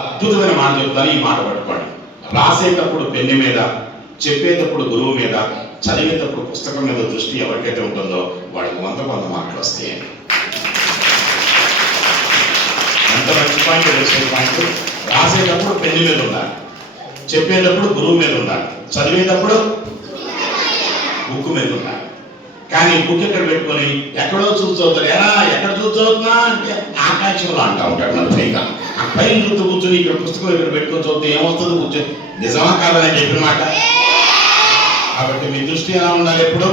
అద్భుతమైన మాట చెప్తాను, ఈ మాట పట్టుకోండి. రాసేటప్పుడు పెన్ను మీద, చెప్పేటప్పుడు గురువు మీద, చదివేటప్పుడు పుస్తకం మీద దృష్టి ఎవరికైతే ఉంటుందో వాడికి 100 మార్కులు వస్తాయి. ఎంత మంచి పాయింట్, వచ్చే పాయింట్. రాసేటప్పుడు పెన్ను మీద ఉండాలి, చెప్పేటప్పుడు గురువు మీద ఉండాలి, చదివేటప్పుడు బుక్ మీద ఉండాలి. కానీ బుక్ ఎక్కడ పెట్టుకొని ఎక్కడో చూస్తాడు, ఎలా ఎక్కడ చూస్తున్నా అంటే ఆకాశంలో అంటా ఉంటాడు. మన పైగా ఆ పైన చూస్తూ కూర్చొని ఇక్కడ పుస్తకం ఇక్కడ పెట్టుకొని చూస్తే ఏమవుతుంది? కూర్చొని నిజమా కాదని చెప్పిన మాట. కాబట్టి మీ దృష్టి ఎలా ఉండాలి? ఎప్పుడు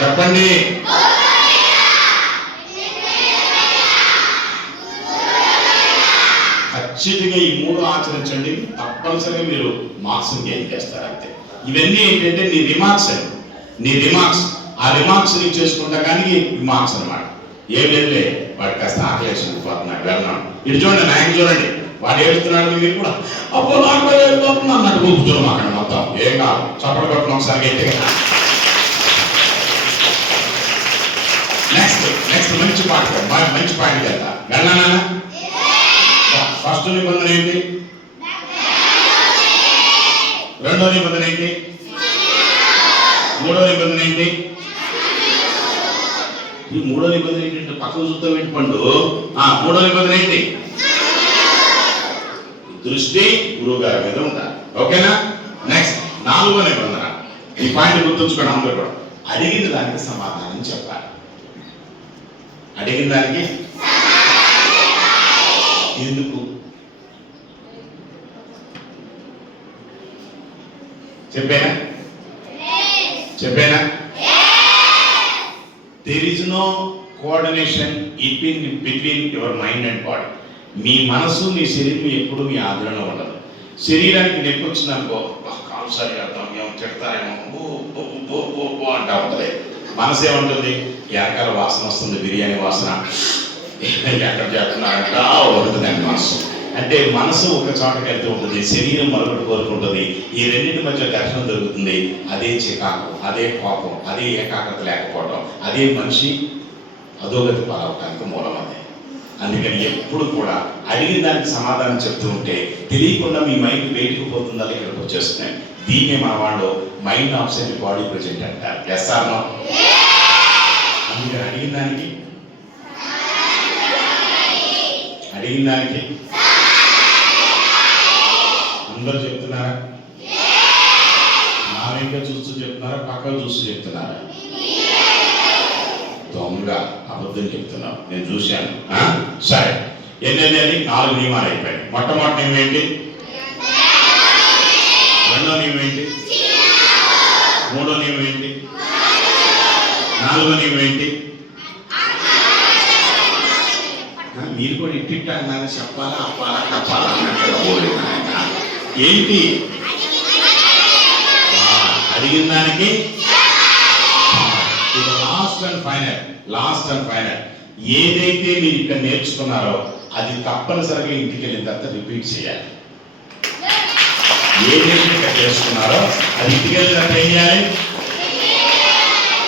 చెప్పండి. ఖచ్చితంగా ఈ 3 ఆచరించండి, తప్పనిసరిగా మీరు మార్క్స్ గెయిన్ చేస్తారు. అంతే. ఇవన్నీ ఏంటంటే నీ రిమార్క్స్ ఆ రిమార్క్స్ ని చేసుకుంటా కానీ మార్క్స్ అనమాట. ఏం లేదులే, వాడు కాస్త ఆకలేసిపోతున్నాడు, వెళ్తున్నాడు. ఇటు చూడండి, నాయకు చూడండి, వాడు ఏడుస్తున్నాడు, మీరు కూడా అబ్బో నాకు వెళ్ళిపోతున్నా అన్నట్టు కూర్చోడం అక్కడ మొత్తం. ఏం కాదు, చప్పటి కొట్టడం ఒకసారి గట్టిగా. నెక్స్ట్ మంచి పాయింట్ వెళ్తా. వెళ్ళానా? ఫస్ట్ నిబంధన ఏంటి? రెండో నిబంధన ఏంటి? మూడో నిబంధన ఏంటి? ఈ మూడో నిబంధన ఏంటంటే పక్కన చూస్తాం ఏంటి పండు. మూడో నిబంధన ఏంటి? దృష్టి గురువు గారి మీద ఉండాలి. ఓకేనా? నెక్స్ట్ 4వ నిబంధన. ఈ పాయింట్ గుర్తుంచుకోండి అందరూ కూడా. అడిగిన దానికి సమాధానం చెప్పాలి. అడిగిన దానికి ఎందుకు చెప్పేనా? There is no coordination between your mind and body. మీ మనసు మీ శరీరం ఎప్పుడు మీ ఆధీనంలో ఉండదు. శరీరానికి నొప్పి వచ్చిందనుకో, కాలు సరిగా ఏమో తిడతారేమో అంటా ఉంటుంది. మనసు ఏముంటుంది? ఎరకాల వాసన వస్తుంది, బిర్యానీ వాసన, ఎక్కడ చేస్తున్నారంట వదులుతుందండి మనసు. అంటే మనసు ఒక చోటకి వెళ్తూ ఉంటుంది, శరీరం మరొకటి కోరుకుంటుంది. ఈ రెండింటి మధ్య ఘర్షణ జరుగుతుంది. అదే చికాకు, అదే కోపం, అదే ఏకాగ్రత లేకపోవడం, అదే మనిషి అధోగతి పాలవడానికి మూలం. అదే. అందుకని ఎప్పుడు కూడా అడిగిన దానికి సమాధానం చెప్తూ ఉంటే తెలియకుండా మీ మైండ్ బయటకు పోతుందా ఇక్కడికి వచ్చేస్తున్నాయి. దీన్నే మన వాళ్ళు మైండ్ ఆబ్సెంట్ బాడీ ప్రెజెంట్ అంటారు. ఎస్ఆర్నో? అందుకని అడిగిన దానికి అందరూ చెప్తున్నారా? నా వెంట చూస్తూ చెప్తున్నారా? పక్కన చూస్తూ చెప్తున్నారా? దొంగ, అబద్ధం చెప్తున్నావు, నేను చూశాను. సరే, ఎన్ని 4 నియమాలు అయిపోయాయి. మొట్టమొదటి నియమం ఏంటి? రెండో నియమం ఏంటి? మూడో నియమం ఏంటి? 4వ నియమం ఏంటి? మీరు కూడా ఇట్టిట్టాను చెప్పాలా, అప్పాలా, కప్పాలా అన్నట్టు ఏంటి? అడిగిన దానికి లాస్ట్ అండ్ ఫైనల్ ఏదైతే మీరు ఇక్కడ నేర్చుకున్నారో అది తప్పనిసరిగా ఇంటికి వెళ్ళిన తర్వాత రిపీట్ చేయాలి. ఏదైతే ఇక్కడ చేసుకున్నారో అది ఇంటికి వెళ్ళిన తర్వాత ఏం చేయాలి?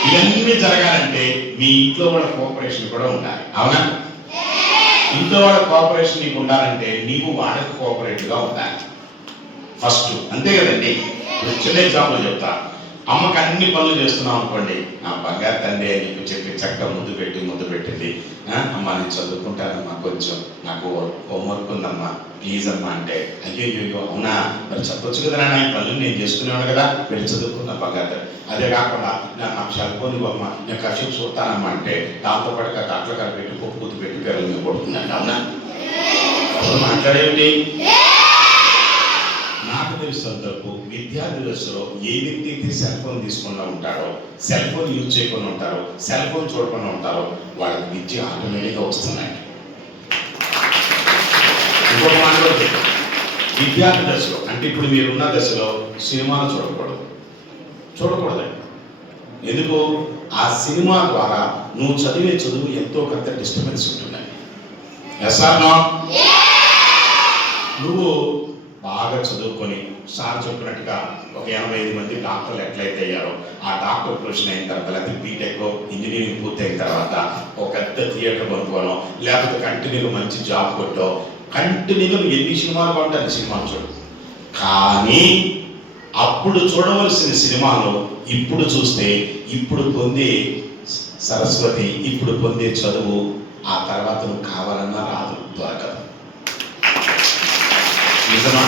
ఇవన్నీ జరగాలంటే మీ ఇంట్లో వాళ్ళ కోఆపరేషన్ కూడా ఉండాలి. అవునా? ఇంట్లో వాళ్ళ కోఆపరేషన్ నీకు ఉండాలంటే నీవు వాళ్ళకి కోఆపరేటివ్గా ఉండాలి ఫస్ట్. అంతే కదండి. చిన్న ఎగ్జాంపుల్ చెప్తా. అమ్మకి అన్ని పనులు చేస్తున్నాం అనుకోండి, నా బంగారు తండ్రి నీకు చెప్పి చక్కగా ముద్దు పెట్టింది. అమ్మ నేను చదువుకుంటానమ్మా, కొంచెం నాకు హోంవర్క్ ఉందమ్మా, ప్లీజ్ అమ్మా అంటే, అయ్యో అవునా, మరి చెప్పొచ్చు కదా నా ఈ పనులు నేను చేసుకునేవాడు కదా, వెళ్ళి చదువుకున్నా బంగారు. అదే కాకుండా నాకు చదువుకోని అమ్మ, నేను కష్టం చూస్తానమ్మా అంటే దాంతోపాటు అట్ల పెట్టి పప్పు పెట్టి పిల్లలు మేము కొడుతుందండి. అవునా? మాట్లాడేమిటి? నాకు తెలిసినంతవరకు విద్యార్థి దశలో ఏ వ్యక్తి అయితే సెల్ ఫోన్ తీసుకుండా ఉంటారో, సెల్ ఫోన్ యూజ్ చేయకుండా ఉంటారో, సెల్ ఫోన్ చూడకుండా ఉంటారో వాళ్ళకి విద్య ఆటోమేటిక్గా వస్తున్నాయి. ఇంకొక మాటలో విద్యార్థి దశలో అంటే ఇప్పుడు మీరున్న దశలో సినిమాలు చూడకూడదండి. ఎందుకు? ఆ సినిమా ద్వారా నువ్వు చదివే చదువు ఎంతో కొంత డిస్టర్బెన్స్ ఉంటున్నాయి. ఎస్ఆర్నో? నువ్వు బాగా చదువుకొని సార్ చెప్పినట్టుగా ఒక 85 మంది డాక్టర్లు ఎట్లయితే అయ్యారో ఆ డాక్టర్ ప్రొఫెషన్ అయిన తర్వాత, లేకపోతే బీటెక్ ఇంజనీరింగ్ పూర్తి అయిన తర్వాత ఒక పెద్ద థియేటర్ కొనుక్కోవడం, లేకపోతే కంటిన్యూగా మంచి జాబ్ కొట్టో, కంటిన్యూగా ఎన్ని సినిమాలు కొంటాను సినిమా చూడు, కానీ అప్పుడు చూడవలసిన సినిమాలు ఇప్పుడు చూస్తే ఇప్పుడు పొందే సరస్వతి, ఇప్పుడు పొందే చదువు ఆ తర్వాత నువ్వు కావాలన్నా రాదు, దొరకదు. నిజమా?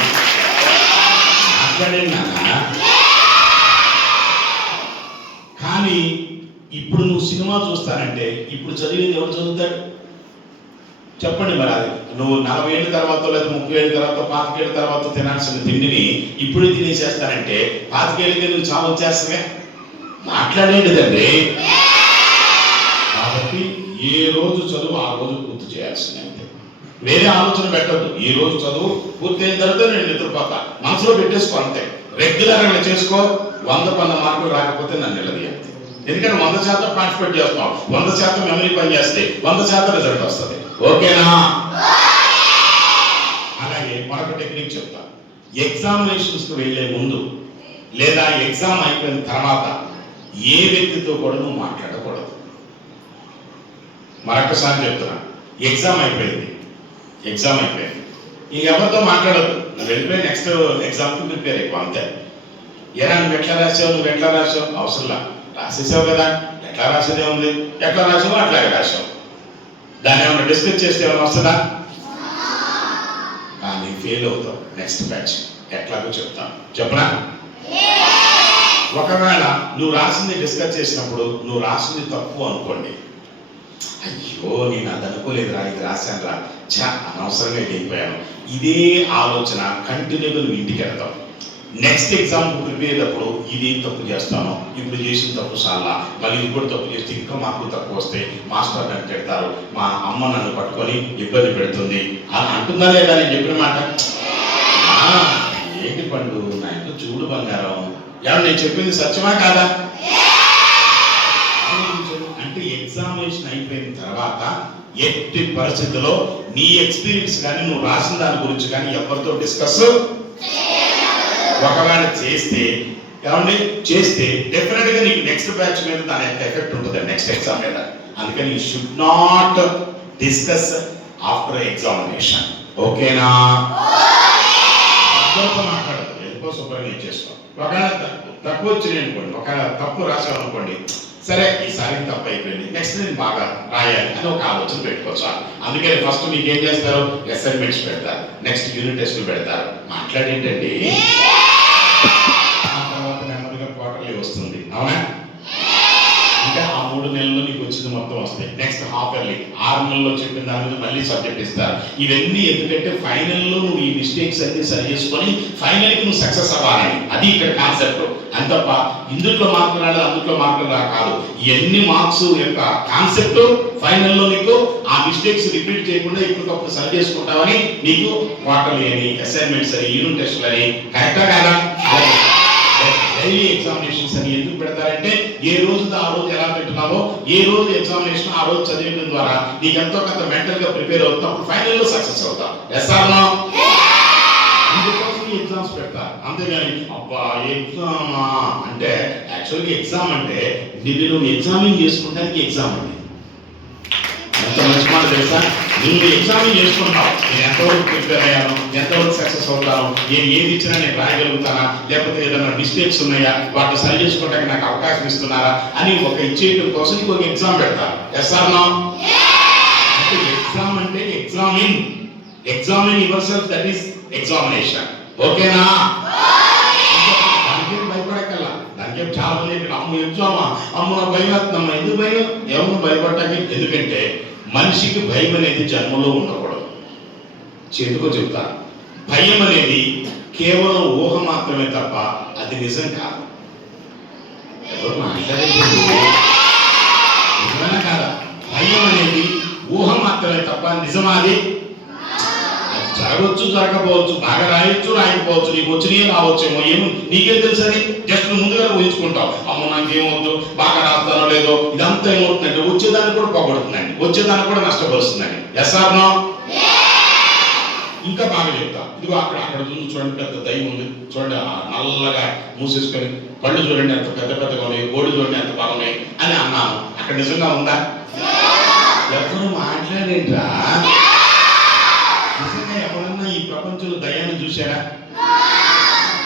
మాట్లాడండి నాన్న. కానీ ఇప్పుడు నువ్వు సినిమా చూస్తానంటే ఇప్పుడు చదివేది ఎవరు చదువుతాడు చెప్పండి? మరి అది నువ్వు 40 ఏళ్ళ తర్వాత లేదా 30 ఏళ్ళ తర్వాత 25 ఏళ్ళ తర్వాత తినాల్సిన తిండిని ఇప్పుడే తినేసేస్తానంటే 25 ఏళ్ళకే నువ్వు చావు వచ్చేస్తావే. మాట్లాడేది తండ్రి. కాబట్టి ఏ రోజు చదువు ఆ రోజు పూర్తి చేయాల్సిందే, వేరే ఆలోచన పెట్టద్దు. ఈ రోజు చదువు పూర్తయిన తర్వాత నేను నిద్రపోతా మనసులో పెట్టేసుకో అంతే. రెగ్యులర్గా చేసుకో. 100 మార్కులు రాకపోతే నన్ను నిలదీయాలి. ఎందుకంటే 100% పార్టిసిపేట్ చేస్తాం, 100% మెమరీ పని చేస్తే 100% రిజల్ట్ వస్తుంది. ఓకేనా? అలాగే మరొక టెక్నిక్ చెప్తా. ఎగ్జామినేషన్స్కి వెళ్ళే ముందు లేదా ఎగ్జామ్ అయిపోయిన తర్వాత ఏ వ్యక్తితో కూడా నువ్వు మాట్లాడకూడదు. మరొకసారి చెప్తున్నా, ఎగ్జామ్ అయిపోయింది ఇంక ఎవరితో మాట్లాడదు. నువ్వు వెళ్ళిపోయి నెక్స్ట్ ఎగ్జామ్కి ప్రిపేర్ అయిపో అంతే. ఎరా నువ్వు ఎట్లా రాసావు అవసరంలా, రాసేసావు కదా, ఎట్లా రాసేదే ఉంది, ఎట్లా రాసావు అట్లాగే రాసావు. దాన్ని ఏమన్నా డిస్కస్ చేస్తే ఏమైనా వస్తుందా? కానీ ఫెయిల్ అవుతావు. నెక్స్ట్ బ్యాచ్ ఎట్లాగో చెప్తాను, చెప్పనా? ఒకవేళ నువ్వు రాసింది డిస్కస్ చేసినప్పుడు నువ్వు రాసింది తప్పు అనుకోండి, అయ్యో నేను అది అనుకోలేదురా, ఇది రాశాను రా, అనవసరంగా అయిపోయాను, ఇదే ఆలోచన కంటిన్యూగా నువ్వు ఇంటికి వెళ్తావు. నెక్స్ట్ ఎగ్జామ్కి ప్రిపేర్ అయ్యేటప్పుడు ఇది తప్పు చేస్తాను, ఇప్పుడు చేసిన తప్పు చాలా, మళ్ళీ ఇది కూడా తప్పు చేస్తే ఇంకా మార్కులు తక్కువ వస్తే మాస్టర్ నన్ను పెడతారు, మా అమ్మ నన్ను పట్టుకొని ఇబ్బంది పెడుతుంది అని అంటుందా లేదా నేను చెప్పిన మాట? ఏంటి పండు నా ఇంట్లో చూడు బంగారం, ఏమన్నా నేను చెప్పింది సత్యమా కాదా? అంటే ఎగ్జామినేషన్ అయిపోయిన తర్వాత ఎట్టి పరిస్థితుల్లో నీ ఎక్స్పీరియన్స్ కానీ నువ్వు రాసిన దాని గురించి కానీ ఎవరితో డిస్కస్ ఒకవేళ చేస్తే డెఫినెట్ గా నీకు నెక్స్ట్ బ్యాచ్ మీద దాని యొక్క ఎఫెక్ట్ ఉంటుంది, నెక్స్ట్ ఎగ్జామ్ మీద. అందుకని you should not discuss after examination. ఓకేనా? మాట్లాడదు, ఎందుకో శుభ్రంగా చేసుకో. ఒకవేళ తక్కువ వచ్చినాయి అనుకోండి, ఒకవేళ తప్పు రాసావు అనుకోండి, సరే ఈసారి తప్పు అయిపోయింది, నెక్స్ట్ నేను బాగా రాయాలి అని ఒక ఆలోచన పెట్టుకోవచ్చు. అందుకని ఫస్ట్ మీకు ఏం చేస్తారు, అసైన్మెంట్స్ పెడతారు, నెక్స్ట్ యూనిట్ టెస్టులు పెడతారు. మాట్లాడేంటండి, ఆ తర్వాత నెమ్మదిగా క్వార్టర్లీ వస్తుంది, అవునా? ఇంకా ఆ 3 నెలల్లో నీకు వచ్చింది మొత్తం వస్తాయి. నెక్స్ట్ హాఫ్ ఇయర్లీ 6 నెలల్లో చెప్పిన దాని మీద మళ్ళీ సబ్జెక్ట్ ఇస్తారు. ఇవన్నీ ఎందుకంటే ఫైనల్లో నువ్వు ఈ మిస్టేక్స్ అన్ని సరి చేసుకొని ఫైనల్కి నువ్వు సక్సెస్ అవ్వాలని, అది ఇక్కడ కాన్సెప్ట్. అంతప్ప ఇందులో మార్కులు రాలేదు అందులో మార్కులు కాదు. ఎన్ని మార్క్స్ యొక్క కాన్సెప్ట్ ఫైనల్లో నీకు ఆ మిస్టేక్స్ రిపీట్ చేయకుండా ఇప్పటికప్పుడు సరి చేసుకుంటావని నీకు క్వార్టర్లీ అని, అసైన్మెంట్స్ అని, యూనిట్ టెస్టులు అని. కరెక్టా కాదా? డైలీ ఎగ్జామినేషన్స్ అని ఎందుకు పెడతారంటే ఏ రోజు ఆ రోజు ఎలా పెట్టున్నావో, ఏ రోజు ఎగ్జామినేషన్ ఆ రోజు చదివడం ద్వారా నీకు ఎంతో కొంత మెంటల్ గా ప్రిపేర్ అవుతావు, ఫైనల్లో సక్సెస్ అవుతావు. Yes or no? అందుకోసం ఎగ్జామ్స్ పెడతారు, అంతేగాని అబ్బా ఎగ్జామా అంటే యాక్చువల్గా ఎగ్జామ్ అంటే నువ్వు ఎగ్జామిన్ చేసుకుంటానికి ఎగ్జామ్ అండి. ఎంత మంచి మాట తెలుసా? నువ్వు ఎగ్జామిన్ చేసుకుంటావు, నేను ఎంతవరకు ప్రిపేర్ అయ్యాను, ఎంతవరకు సక్సెస్ అవుతాను, నేను ఏది ఇచ్చినా నేను రాయగలుగుతానా, లేకపోతే ఏదైనా మిస్టేక్స్ ఉన్నాయా, వాటిని సరి చేసుకోవడానికి నాకు అవకాశం ఇస్తున్నారా అని ఒక ఇచ్చేయడం కోసం ఇంకొక ఎగ్జామ్ పెడతారు. Yes or no? అంటే ఎగ్జామ్ అంటే examine yourself, that is examination. ఓకేనా? దానికేం భయపడకల్లా, దానికేం చాలా మంది అమ్మ ఎగ్జామా, అమ్మ నా భయం వేస్తుందమ్మా. ఎందుకు భయం? ఎవరు భయపడటానికి? ఎందుకంటే మనిషికి భయం అనేది జన్మలో ఉండకూడదు. చేతుకో చెప్తా, భయం అనేది కేవలం ఊహ మాత్రమే తప్ప అది నిజం కాదు. ఎవరు మాట్లాడేది నిజమేనా కాదా? భయం అనేది ఊహ మాత్రమే తప్ప నిజమాది జరగవచ్చు, జరగకపోవచ్చు, బాగా రాయొచ్చు, రాయకపోవచ్చు, నీకు వచ్చినాయే రావచ్చేమో, ఏమో నీకేం తెలుసు అని జస్ట్ ముందుగా ఊహించుకుంటావు. అమ్మ నాకేమవుద్దు, బాగా రాస్తానో లేదో, ఇదంతా ఏమవుతుందంటే వచ్చేదాన్ని కూడా పోగొడుతుందండి, వచ్చేదాన్ని కూడా నష్టపరుస్తుందండి. Yes or no? ఇంకా బాగా చెప్తా, ఇదిగో అక్కడ చూడండి పెద్ద దయ్యం ఉంది, చూడండి నల్లగా మూసేసుకొని, పళ్ళు చూడండి ఎంత పెద్దగా ఉన్నాయి, గోడు చూడండి ఎంత బాగున్నాయి అని అన్నాను. అక్కడ నిజంగా ఉందా? ఎవరు మాట్లాడేంట్రా? నిజంగా ఎవరన్నా ఈ ప్రపంచంలో దయ్యాన్ని చూశారా?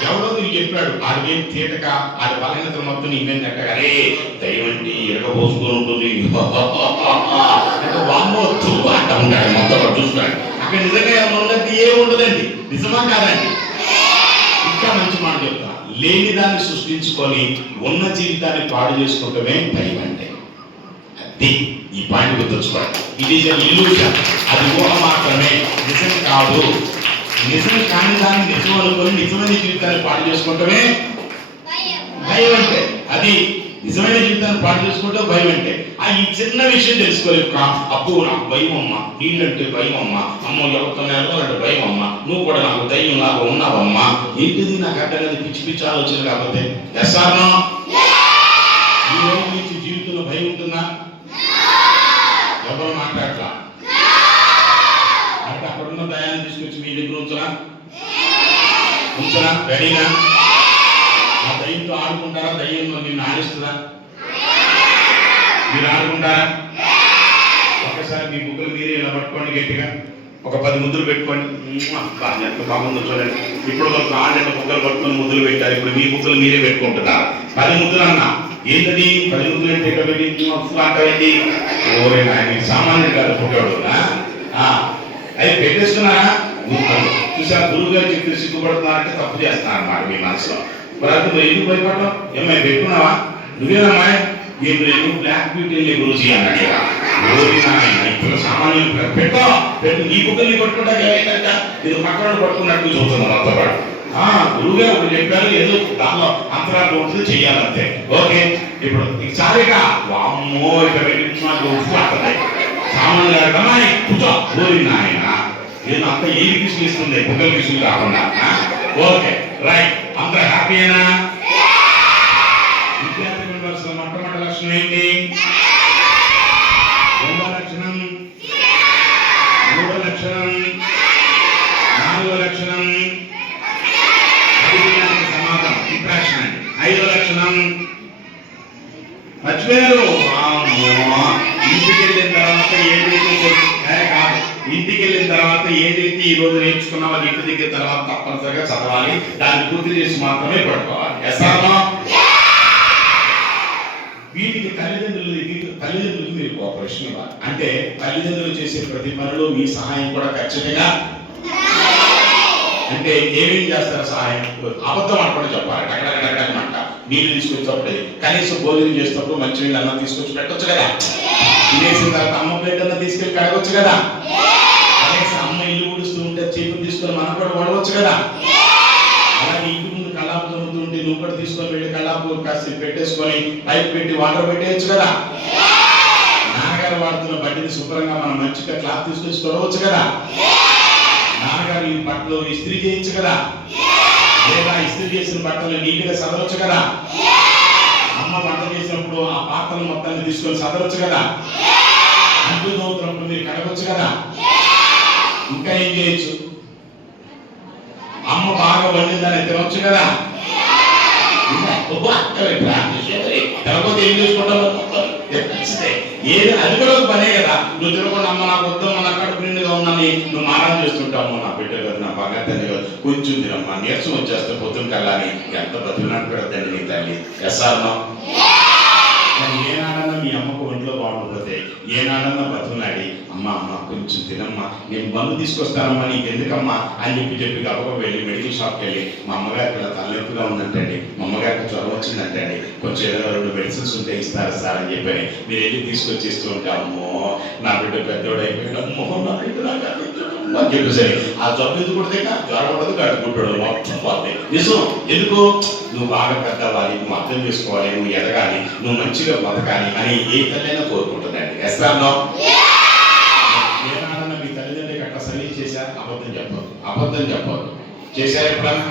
ఎవడో నీకు చెప్పాడు ఆడికేం తీటక ఆడి బలహీనతలు మొత్తం నీకేం తట్టగా అరే దయ్యం అంటే ఎరగబోసుకొని ఉంటుంది అంటే వామ్మొత్తు అంట ఉంటాడు మొత్తం చూస్తున్నాడు. అక్కడ నిజంగా ఏమన్నా ఉన్నది ఏముండదండి. నిజమా కాదండి? ఇంకా మంచి మాట చెప్తా, లేని దాన్ని సృష్టించుకొని ఉన్న జీవితాన్ని పాడు చేసుకోవటమే దయ్యం అంటే. అది ఈ పాయింట్ గుర్తుంచుకోండి. ఇది ఇల్యూషన్, అది ఊహ మాత్రమే, నిజం కాదు. నిజం కాని దాన్ని నిజం అనుకొని నిజమైన జీవితాన్ని పాడు చేసుకోవటమే భయం అంటే. అది నిజమైన జీవితాన్ని పాడు చేసుకుంటే భయం అంటే. ఈ చిన్న విషయం తెలుసుకోలేదు. అబ్బో నాకు భయం అమ్మ, నీళ్ళంటే భయం అమ్మ, అమ్మ ఎవరితో అంటే భయం అమ్మ, నువ్వు కూడా నాకు దయ్యం లాగా ఉన్నావమ్మా. ఏంటిది నాకు అర్థం కదా, పిచ్చి పిచ్చి ఆలోచన కాకపోతే. ఎస్ఆర్నో ఈ రోజు నుంచి జీవితంలో భయం ఉంటుందా? ఎవరు మాట్లాడలా అంటే అక్కడున్న దయాన్ని తీసుకొచ్చి మీ దగ్గర ఉంచరా? రెడీనా? ఆ దయ్యంతో ఆడుకుంటారా? దయ్యం నిన్ను ఆడిస్తుందా? మీరు ఆడుకుంటారా? ఒకసారి మీ బుగ్గలు మీరే ఇలా పట్టుకోండి, గట్టిగా ఒక 10 ముద్దులు పెట్టుకోండి. ఎంత బాగుందో చూడండి. ఇప్పుడు ఒక 6 బుగ్గలు పట్టుకొని ముద్దులు పెట్టారు. ఇప్పుడు మీ బుగ్గలు మీరే పెట్టుకుంటున్నారు. 10 ముద్దులు అన్నా ఏంటది? 10 ముద్దులు అంటే ఇక్కడ పెట్టి ఓరే నాయన సామాన్యుడు కాదు పుట్టాడు. అది పెట్టేస్తున్నారా? చూసా గురువు గారు చెప్తే సిగ్గుపడుతున్నారంటే తప్పు చేస్తున్నారన్నమాట మీ మనసులో. మరి నువ్వు ఎందుకు భయపడ్డావు? ఏమై పెట్టుకున్నావా? నువ్వేనమ్మా ఏం లేదు బ్లాక్ బ్యూటీ గురుజీ అన్నాడు. ఇప్పుడు సామాన్యులు పెట్టు నీ బుక్కల్ని పట్టుకుంటా ఏమైందంట ఇది పక్కన పట్టుకున్నట్టు చూస్తున్నాను అంత పాటు. గురువు గారు చెప్పారు ఏదో దానిలో అంతరాలు ఉంటుంది చెయ్యాలంతే. ఓకే ఇప్పుడు సారిగా వామ్మో ఇక పెట్టించుకున్నాను అంటుంది సామాన్యులు గారు కూర్చో కోరిన ఆయన నేను అంత ఏది విశ్లేస్తుంది బుగ్గలు విసులు కాకుండా. ఓకే రైట్, అందరూ హ్యాపీయేనా? విద్యార్థి మెంబర్స్ మొట్టమొదటి లక్షణం ఏంటి? రెండో లక్షణం, మూడో లక్షణం, నాలుగో లక్షణం సమాధానం ఇంప్రెషన్ అండి. ఐదో లక్షణం మర్చిపోయారు. ఇంటికి వెళ్ళిన తర్వాత ఏదైతే కాదు, ఇంటికి వెళ్ళిన తర్వాత ఏదైతే ఈ రోజు నేర్చుకున్నామో అది ఇంటి దగ్గర తర్వాత తప్పనిసరిగా చదవాలి, దాన్ని పూర్తి చేసి మాత్రమే పడుకోవాలి. ఎస్ఆర్మా వీటికి తల్లిదండ్రులకి మీరు కోఆపరేషన్ ఇవ్వాలి. అంటే తల్లిదండ్రులు చేసే ప్రతి పనిలో మీ సహాయం కూడా ఖచ్చితంగా. అంటే ఏమేం చేస్తారు సహాయం? అబద్ధం అనుకుంటే చెప్పాలి. టగడగడగడమంట నీళ్ళు తీసుకొచ్చేటప్పుడు కనీసం భోజనం చేసేటప్పుడు మంచి నీళ్ళు అన్నం తీసుకొచ్చి పెట్టొచ్చు కదా. తినేసిన తర్వాత అమ్మ ప్లేట్ అన్న తీసుకెళ్ళి కడగొచ్చు కదా. కనీసం అమ్మ ఇల్లు ఊడుస్తూ ఉంటే చీపులు తీసుకొని మనం కూడా వాడవచ్చు కదా. అలాగే ఇంటి ముందు కల్లాపు జరుగుతూ ఉంటే నువ్వు కూడా తీసుకొని వెళ్ళి కల్లాపు కాస్త పెట్టేసుకొని పైప్ పెట్టి వాటర్ పెట్టేయచ్చు కదా. నాన్నగారు వాడుతున్న బట్టని శుభ్రంగా మనం మంచిగా క్లాత్ తీసుకొచ్చి తొడవచ్చు కదా. నాన్నగారు ఈ బట్టలు ఇస్త్రీ చేయొచ్చు కదా. లేదా ఇస్త్రీ చేసిన బట్టలు నీట్గా సదరవచ్చు కదా. అమ్మ వంట చేసినప్పుడు ఆ పాత్రలు మొత్తాన్ని తీసుకొని సదరవచ్చు కదా. అంటు తోముతున్నప్పుడు మీరు కడగొచ్చు కదా. ఇంకా ఏం చేయొచ్చు? అమ్మ బాగా వండిందని తినవచ్చు కదా. తినకపోతే ఏం చేసుకుంటావు? ఏది అది కూడా ఒక పనే కదా. నువ్వు తినకుండా అమ్మ నాకు వద్దమ్మ నా కడుపు నిండుగా ఉందని నువ్వు మారం చేస్తుంటావు. నా బిడ్డ కదా నా బాగా తల్లి కదా కొంచెం తినమ్మా నీరసం వచ్చేస్తే పొద్దున్న కల్లాని ఎంత బతుకున్నాడు పెడతండి నీ తల్లి. ఎస్ఆర్నో ఏనాడన్నా మీ అమ్మకు ఒంట్లో బాగుంటుంది, ఏనాడన్నా బతుకున్నాడి అమ్మ కొంచెం తినమ్మా నేను బంధు తీసుకొస్తానమ్మా నీకు ఎందుకమ్మా అని చెప్పి గబగబా వెళ్ళి మెడికల్ షాప్కి వెళ్ళి మా అమ్మగారికి ఇలా తలనొప్పిగా ఉందంటండి, మా అమ్మగారికి జ్వరం వచ్చిందంటండి, కొంచెం ఏదైనా 2 మెడిసిన్స్ ఉంటే ఇస్తారా సార్ అని చెప్పని మీరు వెళ్ళి తీసుకొచ్చి ఇస్తూ ఉంటే అమ్మో నా బిడ్డ పెద్దోడు అయిపోయాడు అమ్మో నా బిడ్డ అని చెప్పేసరి ఆ జబ్బు ఎందుకు కొడితే జ్వరం ఉండదు కట్టుకుంటాడు మొత్తం పోతే. నిజం ఎందుకు? నువ్వు బాగా పెద్దవాలి, నువ్వు అర్థం చేసుకోవాలి, నువ్వు ఎదగాలి, నువ్వు మంచిగా బతకాలి అని ఏ తల్లైనా కోరుకుంటుందండి. ఎస్ఆర్నో ఏనాడన్నా మీ తల్లిదండ్రులకి అట్లా సర్వీస్ చేశారు? అబద్ధం చెప్పొద్దు. చేశారు ఎప్పుడన్నా?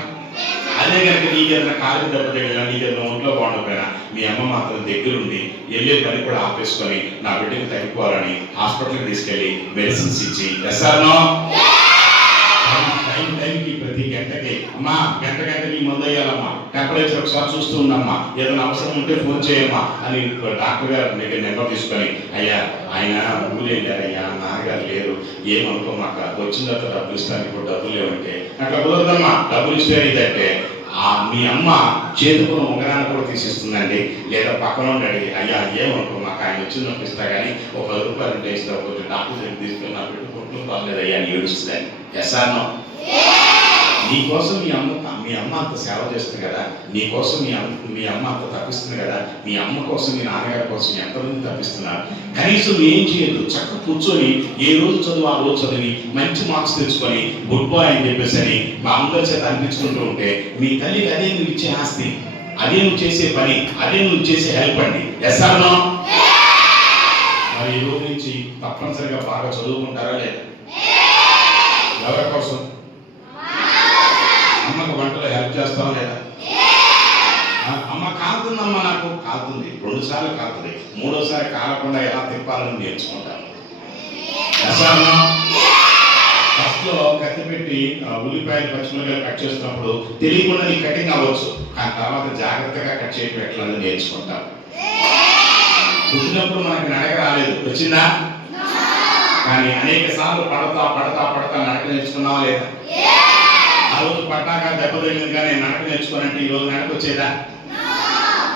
అదే కనుక నీకు ఏదైనా కాలు దెబ్బ తగిలినా నీకు ఏదైనా ఒంట్లో బాగుండకపోయినా మీ అమ్మ మాత్రం దగ్గరుండి వెళ్ళే పని కూడా ఆపేసుకొని నా బిడ్డకి తగ్గిపోవాలని హాస్పిటల్కి తీసుకెళ్ళి మెడిసిన్స్ ఇచ్చి. ఎస్ఆర్నో టైంకి ప్రతి గంటకి అమ్మా గంట ఈ మందు వేయాలమ్మా, టెంపరేచర్ ఒకసారి చూస్తూ ఉండమ్మా, ఏదైనా అవసరం ఉంటే ఫోన్ చేయమ్మా అని డాక్టర్ గారు దగ్గర నెంబర్ తీసుకొని, అయ్యా ఆయన ఊరు వెళ్ళారయ్యా, నాన్నగారు లేరు, ఏమనుకోమాక, వచ్చిన తర్వాత డబ్బులు ఇస్తాను, ఇప్పుడు డబ్బులు లేవంటే అట్లా కుదరదమ్మా, డబ్బులు ఇస్తే ఇదంటే మీ అమ్మ చేతుకున్న ఉంగరాన్ని కూడా తీసిస్తుందండి. లేదా పక్కన ఉండండి, అయ్యా ఏమనుకోమాక, ఆయన వచ్చినప్పుడు ఇస్తా కానీ ఒక 10 రూపాయలు ఉంటే ఇస్తా, కొంచెం డాక్టర్ దగ్గర తీసుకుని నా పెట్టుకుంటూ పర్లేదు అయ్యా అని ఏడుస్తుందని. ఎస్ఆర్నో? నీకోసం మీ అమ్మ అంత సేవ చేస్తుంది కదా, నీకోసం మీ అమ్మ అంత తప్పిస్తుంది కదా, మీ అమ్మ కోసం మీ నాన్నగారి కోసం ఎంతమంది తప్పిస్తున్నారు. కనీసం ఏం చేయదు, చక్కగా కూర్చొని ఏ రోజు చదువు ఆ రోజు చదివి మంచి మార్క్స్ తెచ్చుకొని గుడ్ బాయ్ అని చెప్పేసి అని మా అందరి చేత అనిపించుకుంటూ ఉంటే మీ తల్లికి అదే నువ్వు ఇచ్చే ఆస్తి, అదే నువ్వు చేసే పని, అదే నువ్వు చేసే హెల్ప్ అండి. ఎస్ఆర్నో? మరి ఈ రోజు నుంచి తప్పనిసరిగా బాగా చదువుకుంటారా లేదా? ఎవరి కోసం? అమ్మకు వంటలో హెల్ప్ చేస్తావా లేదా? అమ్మ కాలుతుందమ్మా, నాకు కాలుతుంది, 2 సార్లు కాలుతుంది, 3వసారి కాలకుండా ఎలా తిప్పాలని నేర్చుకుంటాను. ఫస్ట్ లో కత్తి పెట్టి ఉల్లిపాయలు పచ్చిమిరపకాయలు కట్ చేస్తున్నప్పుడు తెలియకుండా నీ కటింగ్ అవ్వచ్చు, కానీ తర్వాత జాగ్రత్తగా కట్ చేయడం ఎట్లా నేర్చుకుంటాం. పుట్టినప్పుడు మనకి నడక రాలేదు, వచ్చిందా? కానీ అనేక సార్లు పడతా పడతా పడతా నడక నేర్చుకున్నావా లేదా? ఆ రోజు పట్టాక దెబ్బ తగిలిందిగా నేను నడక నేర్చుకోనంటే ఈ రోజు నడక వచ్చేదా?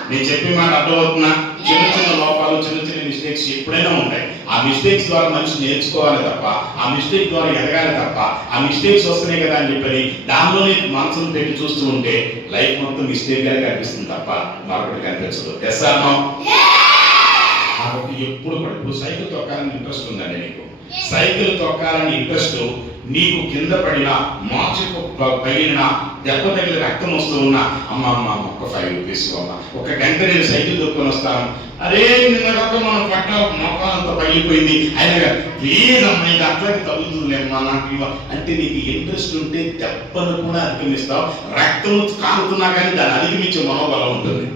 నేను చెప్పే మాట అర్థమవుతున్నా? చిన్న చిన్న లోపాలు, చిన్న చిన్న మిస్టేక్స్ ఎప్పుడైనా ఉంటాయి. ఆ మిస్టేక్స్ ద్వారా మనిషి నేర్చుకోవాలి తప్ప, ఆ మిస్టేక్ ద్వారా ఎదగాలి తప్ప, ఆ మిస్టేక్స్ వస్తున్నాయి కదా అని చెప్పని దానిలోనే మనసును పెట్టి చూస్తూ ఉంటే లైఫ్ మొత్తం మిస్టేక్ గా కనిపిస్తుంది తప్ప మరొకటి కనిపించదు. ఎస్ఆర్నో? కాబట్టి ఎప్పుడు కూడా ఇప్పుడు సైకిల్ తొక్కాలని ఇంట్రెస్ట్ ఉందండి నీకు, సైకిల్ తొక్కాలని ఇంట్రెస్ట్ నీకు కింద పడిన మార్చుకు పగిలిన దెబ్బ తగిలి రక్తం వస్తూ ఉన్నా, అమ్మ ఒక 5 రూపీస్ అమ్మ, ఒక గంట నేను సైకిల్ దొక్కుని వస్తాను, అరే నిన్న రకం మనం పట్ట మొక్కలంతా పగిలిపోయింది అయినా ప్లీజ్ అమ్మ ఇది అట్లకి తగ్గుతుందిలేమ్మా నాకు అంటే నీకు ఇంట్రెస్ట్ ఉంటే దెబ్బను కూడా అధిగమిస్తావు. రక్తం కాలుతున్నా కానీ దాన్ని అధిగమించే మనోబలం ఉంటుంది.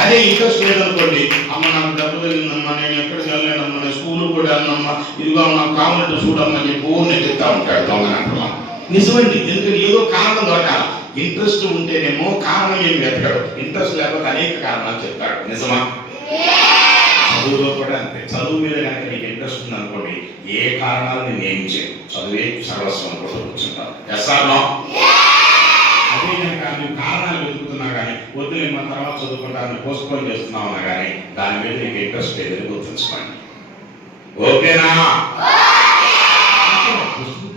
అదే ఇంట్రెస్ట్ లేదనుకోండి, అమ్మ నాకు దెబ్బ తగిలిందమ్మా, నేను ఎక్కడికి వెళ్ళలేనమ్మా, నేను స్కూల్ కూడా వెళ్ళనమ్మా, ఇదిగో నాకు కావాలంటే చూడమ్మా అని చెప్పి ఊరిని చెప్తా ఉంటాడు దొంగనట్టుగా. నిజమండి, ఎందుకంటే ఏదో కారణం దొరకాలి. ఇంట్రెస్ట్ ఉంటేనేమో కారణం ఏమి వెతకడు, ఇంట్రెస్ట్ లేకపోతే అనేక కారణాలు చెప్తాడు. నిజమా? చదువులో కూడా అంతే. చదువు మీద కనుక నీకు ఇంట్రెస్ట్ ఉంది అనుకోండి, ఏ కారణాలు నేను ఏం చేయను, చదువే సర్వస్వం అనుకుంటూ కూర్చుంటాను. ఎస్ఆర్నో? అదే కనుక నువ్వు కారణాలు వెతుకుతున్నా కానీ వద్దు నేను మన తర్వాత చదువుకుంటాను పోస్ట్పోన్ చేస్తున్నావు అన్నా కానీ దాని మీద నీకు ఇంట్రెస్ట్ లేదని గుర్తుంచుకోండి. ఓకేనా? పుస్తకం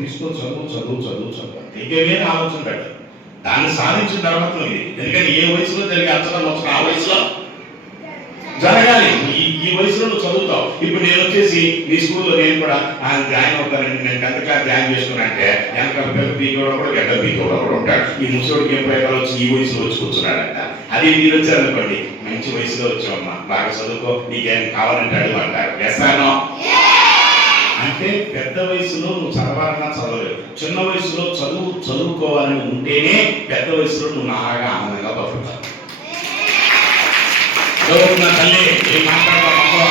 తీసుకో చదువు ఇంకేమీ ఆలోచన పెట్టదు. దాన్ని సాధించిన తర్వాత ఎందుకంటే ఏ వయసులో జరిగే అర్థం వచ్చిన ఆ వయసులో జరగాలి. ఈ వయసులో నువ్వు చదువుతావు. ఇప్పుడు నేను వచ్చేసి మీ స్కూల్లో నేను కూడా జాయిన్ అవుతానండి, నేను 10th క్లాస్ జాయిన్ చేసుకున్నా అంటే వెనకాల పెద్ద పీకోవడం కూడా గడ్డ పీకోవడం కూడా ఉంటాడు. ఈ ముసోడికి ఏం ప్రయోగాలు వచ్చి ఈ వయసులో వచ్చి కూర్చున్నాడంట. అదే మీరు వచ్చారనుకోండి, మంచి వయసులో వచ్చావమ్మా, బాగా చదువుకో, నీకేం కావాలంటే అడుగు అంటారు. ఎస్ఆర్నో? అంటే పెద్ద వయసులో నువ్వు చదవాలన్నా చదవలేవు, చిన్న వయసులో చదువుకోవాలని ఉంటేనే పెద్ద వయసులో నువ్వు నాగా ఆనందంగా బతుకుతావు. తల్లి ఏం మాట్లాడతావు?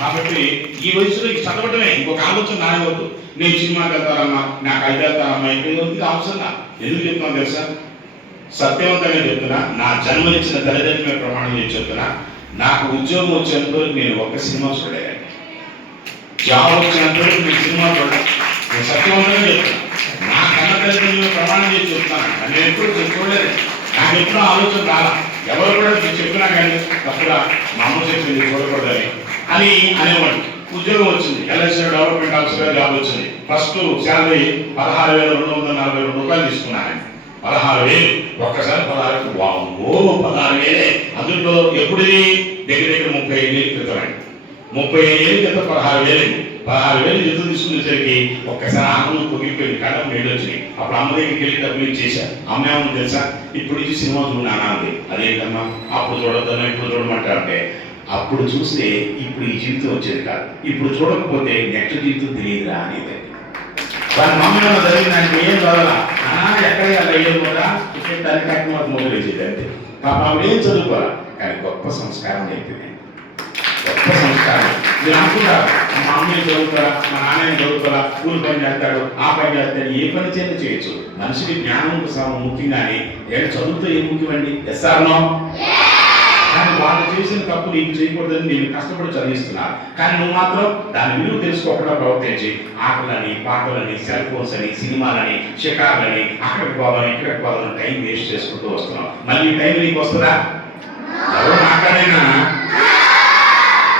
కాబట్టి ఈ వయసులో చదవటమే, ఇంకొక ఆలోచన నాయవద్దు. నేను సినిమాకి వెళ్తారమ్మా, నాకు 5 వెళ్తారమ్మా, ఇంటికి అవసరం. ఎందుకు చెప్తున్నాను తెలుసా? సత్యవంతంగా చెప్తున్నా, నా జన్మనిచ్చిన తల్లిదండ్రుల ప్రమాణం చేసి చెప్తున్నా, నాకు ఉద్యోగం వచ్చేంత నేను ఒక్క సినిమా చూడలేదండి, జాబ్ వచ్చినంత నేను సినిమా చూడాలి. నేను సత్యవంతంగా చెప్తున్నా, నా కన్న తల్లిదండ్రుల ప్రమాణం చేసి చెప్తున్నాను. నేను ఎప్పుడు చూడలేదు, నాకు ఎప్పుడూ ఆలోచన రాలా. ఎవరు కూడా చెప్పినా కానీ తప్పుగా మా అమ్మ చెప్పింది చూడకూడదని అని అనేవాడిని. ఉద్యోగం వచ్చింది, ఎల్ఐసి డెవలప్మెంట్ ఆఫీసర్గా జాబ్ వచ్చింది. ఫస్ట్ శాలరీ 16,242 రూపాయలు తీసుకున్నాను. 16,000 ఒక్కసారి 16,000 వామ్మో 16,000. అందులో ఎప్పుడుది దగ్గర 35 ఏళ్ళ క్రితం అండి. 35 ఏళ్ళ క్రితం 16,000 అండి. 16,000 జీతం తీసుకునేసరికి ఒక్కసారి ఆనందం పొగిపోయింది, కళ్ళం నీళ్ళు వచ్చినాయి. అప్పుడు అమ్మ దగ్గరికి వెళ్ళి డబ్బులు ఇచ్చేసారు. అమ్మ ఏమన్నా తెలుసా, ఇప్పుడు నుంచి సినిమా చూడనా అంది. అదేంటమ్మా అప్పుడు చూడొద్దన్నా ఇప్పుడు చూడమంటారంటే, అప్పుడు చూస్తే ఇప్పుడు ఈ జీవితం వచ్చేది కాదు, ఇప్పుడు చూడకపోతే నెక్స్ట్ జీవితం తెలియదురా అనేది. వాళ్ళ మమ్మల్ని జరిగిందంటే ఏం చదవాలా ఎక్కడికి అయ్యే కూడా దానికి కట్టిన వాళ్ళు మొదలు వేసేది అంతే. పాప ఆవిడ ఏం చదువుకోవాలా, కానీ గొప్ప సంస్కారం అయిపోయింది, గొప్ప సంస్కారం. మీరు అనుకుంటారు మా అమ్మని చదువుతారా, మా నాన్నని చదువుతారా, స్కూల్ పని చేస్తాడు, ఆ పని చేస్తాడు, ఏ పని చేత చేయొచ్చు. మనిషికి జ్ఞానం ముఖ్యంగానే చదువుతో ఏం ముఖ్యమండి? ఎస్ఆర్నో. కానీ వాళ్ళు చేసిన తప్పు నీకు చేయకూడదని నేను కష్టపడి చదివిస్తున్నారు. కానీ నువ్వు మాత్రం దాని విలువ తెలుసుకోకుండా ప్రవర్తించి ఆటలని, పాటలని, సెల్ ఫోన్స్ అని, సినిమాలని, షికార్లని, అక్కడికి పోదాం ఇక్కడికి పోదాం టైం వేస్ట్ చేసుకుంటూ వస్తున్నావు. మళ్ళీ టైం నీకు వస్తుందా? ఎవరు మాట్లాడైనా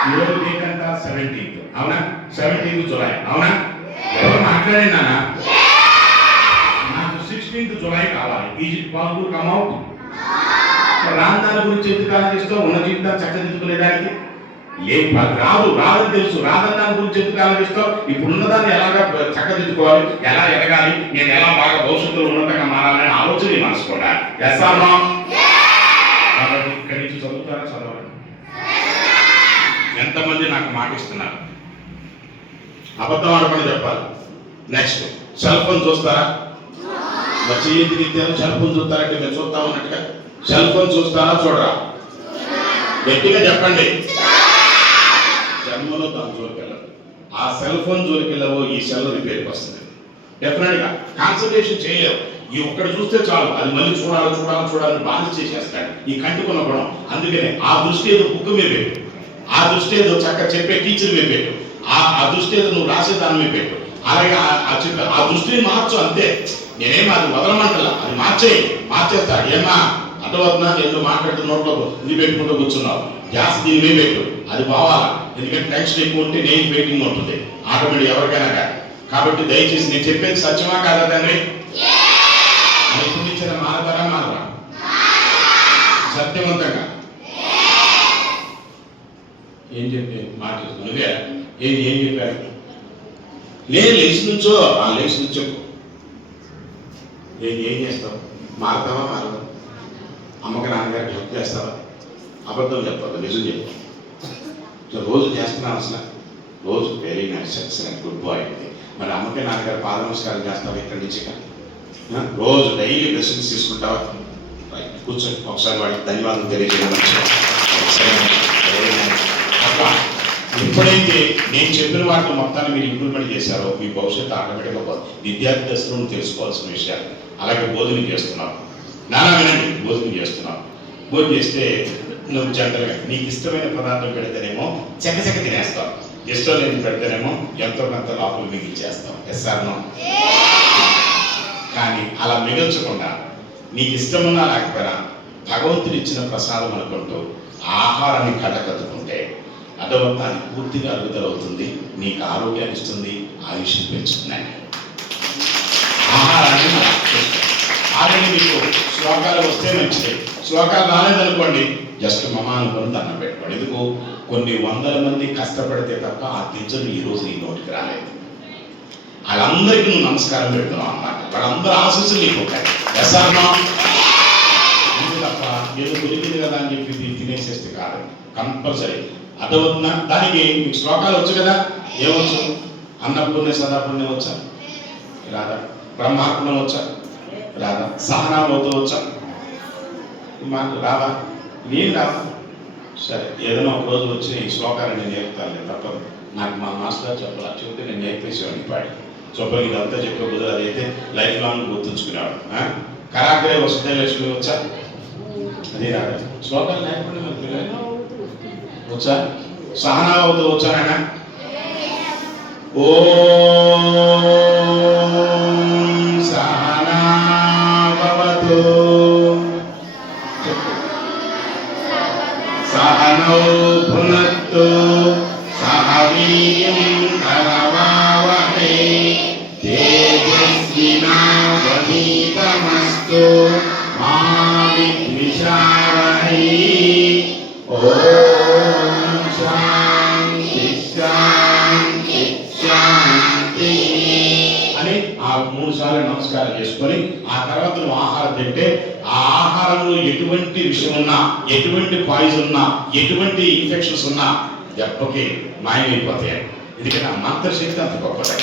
ఈరోజు డేట్ అంట 17th, అవునా? 17th జులై, అవునా? ఎవరు మాట్లాడైనా నాకు 16th జులై కావాలి. ఈజిప్ట్ బాబు కమౌట్. రాందాల గురించి ఎందుకు ఆలోచిస్తావు? ఉన్న జీవితాన్ని చక్కదిద్దుకునేదానికి ఏం రాదని తెలుసు. రాదని దాని గురించి ఎందుకు ఆలోచిస్తావు? ఇప్పుడు ఉన్నదాన్ని ఎలాగా చక్కదిద్దుకోవాలి, ఎలా ఎదగాలి, నేను ఎలా బాగా భవిష్యత్తులో ఉన్నతంగా మారాలని ఆలోచన మనసు కూడా చేస్తాను. కాబట్టి ఇక్కడి నుంచి చదువుతారా? చదవాలి. ఎంతమంది నాకు మాట ఇస్తున్నారు? అబద్ధం ఆడకుండా చెప్పాలి. నెక్స్ట్, సెల్ ఫోన్ చూస్తారా? వచ్చి ఎందుకు ఇచ్చారు? సెల్ ఫోన్ చూస్తారంటే మీరు చూస్తా ఉన్నట్టుగా సెల్ ఫోన్ చూస్తారా చూడరా? గట్టిగా చెప్పండి. జన్మలో దాని జోలికి వెళ్ళదు. ఆ సెల్ ఫోన్ జోలికి వెళ్ళవో ఈ సెల్ రిపేర్కి వస్తుంది. డెఫినెట్ గా కాన్సన్ట్రేషన్ చేయలేవు. ఈ ఒక్కటి చూస్తే చాలు, అది మళ్ళీ చూడాలని బాధ్యత చేసేస్తాడు ఈ కంటికున్న గుణం. అందుకనే ఆ దృష్టి ఏదో బుక్ మీద పెట్టు, ఆ దృష్టి ఏదో చక్కగా చెప్పే టీచర్ మీద పెట్టు, ఆ దృష్టి ఏదో నువ్వు రాసే దాని మీద పెట్టు. అలాగే ఆ దృష్టిని మార్చు అంతే. నేనేం అది వదలమంటలా, అది మార్చేస్తా. ఏమా అడ్డవద్దునా ఎందుకు మాట్లాడుతూ నోట్లో ఇది పెట్టుకుంటూ కూర్చున్నావు? గ్యాస్ దీని మీద పెట్టు, అది పోవాలా. ఎందుకంటే టెన్షన్ ఎక్కువ ఉంటే నేను వెయిటింగ్ ఉంటుంది ఆటోమేటిక్ ఎవరికైనా. కాబట్టి దయచేసి నేను చెప్పేది సత్యమా కాదా తండ్రి? ఇచ్చిన మారరా సత్యవంతంగా ఏం చెప్పే మాట నువ్వే ఏం చెప్పారు? నేను లేచి నుంచో లేచి నుంచో ఏం చేస్తావు? మారతావా? మారదా? అమ్మకి నాన్నగారికి హెల్ప్ చేస్తావా? అబద్ధం చెప్పదు, నిజం చెప్పు. రోజు చేస్తున్నాను అసలు, రోజు very nice, excellent, good boy. మరి అమ్మకి నాన్నగారు పాద నమస్కారం చేస్తావా? ఇక్కడి నుంచి రోజు డైలీ బ్లెస్సింగ్స్ తీసుకుంటావా? కూర్చొని ఒకసారి వాడికి ధన్యవాదాలు తెలియజేయడం. ఎప్పుడైతే నేను చెప్పిన వాటిని మొత్తాన్ని మీరు ఇంప్లిమెంట్ చేశారో మీ భవిష్యత్తు ఆటోమేటిక్గా పోతుంది. విద్యార్థి దశలో తెలుసుకోవాల్సిన విషయాలు. అలాగే భోజనం చేస్తున్నావు, నానా వినండి, భోజనం చేస్తున్నావు. భోజనం చేస్తే నువ్వు జనరల్గా నీకు ఇష్టమైన పదార్థం పెడితేనేమో చక్కచక్క తినేస్తావు, ఇష్టం లేని పెడితేనేమో ఎంతో కొంత లోపల మిగిల్చేస్తావు. ఎస్ఆర్నో. కానీ అలా మిగల్చకుండా నీకు ఇష్టమున్నా లేకపోయినా భగవంతుడు ఇచ్చిన ప్రసాదం అనుకుంటూ ఆహారాన్ని కళ్ళకద్దుకుంటే అదొకటి పూర్తిగా అరుగుదల అవుతుంది, నీకు ఆరోగ్యాన్ని ఇస్తుంది, ఆయుష్ని పెంచుతున్నాయి. ఆహారాన్ని ఆల్రెడీ మీకు శ్లోకాలు వస్తే మంచిది, శ్లోకాలు రాలేదనుకోండి జస్ట్ మమా అనుకుని దండం పెట్టుకోండి. ఎందుకు? కొన్ని వందల మంది కష్టపడితే తప్ప ఆ గింజలు ఈరోజు నీ నోటికి రాలేదు. వాళ్ళందరికీ నువ్వు నమస్కారం పెడుతున్నావు అన్నమాట. వాళ్ళందరూ ఆశీస్సులు నీకు ఉంటాయి. ఎస్ఆర్నో. తప్ప ఏదో దొరికింది కదా అని చెప్పి తినేసేస్తే కాదు, కంపల్సరీ అర్థమవుతుందా? దానికి మీకు శ్లోకాలు వచ్చు కదా, ఏమొచ్చు? అన్నపూర్ణ సదాపూర్ణ వచ్చా? రాదా? బ్రహ్మార్పణం వచ్చా? రాదా? సహనావతో వచ్చా? మాకు రాదా? నేను రాదా? సరే, ఏదైనా ఒక రోజు వచ్చి ఈ శ్లోకాలు నేను నేర్పుతాను, తప్పదు. నాకు మా మాస్టర్ చెప్పాలి, చెబితే నేను నేర్పేసేవాడిని పాడి చెప్పలు. ఇదంతా చెప్పే కుదరదు, అదైతే లైఫ్ లాంగ్ గుర్తుంచుకునేవాడు. కరాగ్రే వస్తే లక్ష్మి వచ్చా? అదే రాదా? శ్లోకాలు నేర్పండి మన పిల్లలు. వచ్చా? సహనావతో వచ్చా నాయన? ఓం సహనావతు సహనౌ భునత్తు సహ వీర్యం కరవావహై తేజస్వినావధీతమస్తు మా విద్విషావహై. ఓం శాంతి శాంతి శాంతి అని ఆ 3 సార్లు నమస్కారం చేసుకొని ఆ తర్వాత నువ్వు ఆహారం తింటే ఆ ఆహారంలో ఎటువంటి విషయం ఉన్నా, ఎటువంటి పాయిజన్ ఉన్నా, ఎటువంటి ఇన్ఫెక్షన్స్ ఉన్నా దెబ్బకి మాయమైపోతాయి. ఎందుకంటే ఆ మంత్రశక్తి అంత గొప్పది.